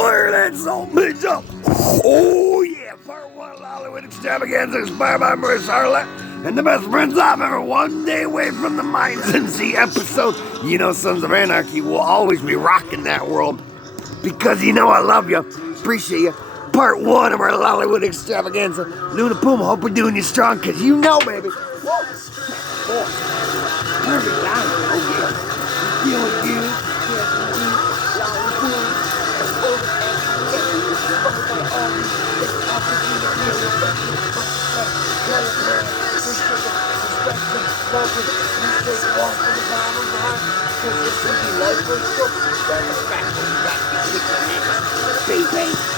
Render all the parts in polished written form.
Fire that salt bitch up. Oh yeah, part one of Hollywood Extravaganza inspired by Maurice Harlett and the best friends I've ever one day away from the Minds MC episode. You know, Sons of Anarchy will always be rocking that world because you know I love you, appreciate you. Part one of our Hollywood Extravaganza. Luna Puma, hope we're doing you strong because you know, baby. Woo! Oh, perfect timing. Oh yeah, you feeling good?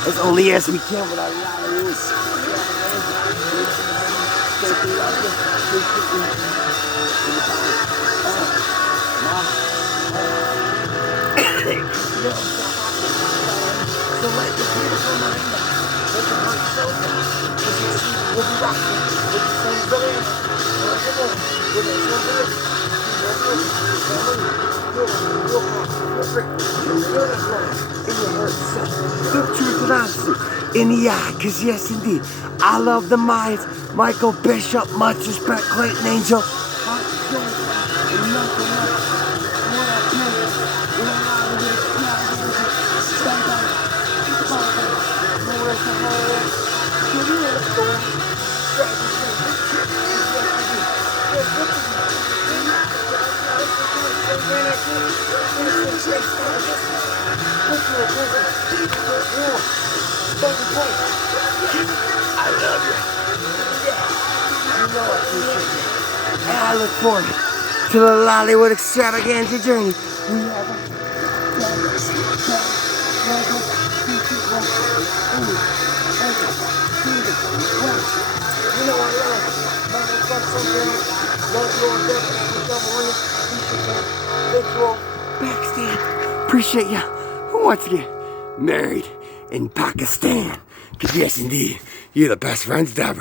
As only as we can without a lot of rules. So let your beautiful mind out. Let your heart so down. Because you see, we'll be rocking with the Sons of Anarchy. With the Sons of in your heart, son. The truth and honesty in the eye. Because yes, indeed, I love the Mayans. Michael Bishop, much respect, Clayton Angel. Heart, soul, and nothing else. What I do, when I'm out of this, I love you. You know I appreciate you. And I look forward to the Hollywood Extravaganza journey. We have a you know I love backstage. Appreciate ya. Who wants to get married in Pakistan? Cause yes indeed, you're the best friends ever.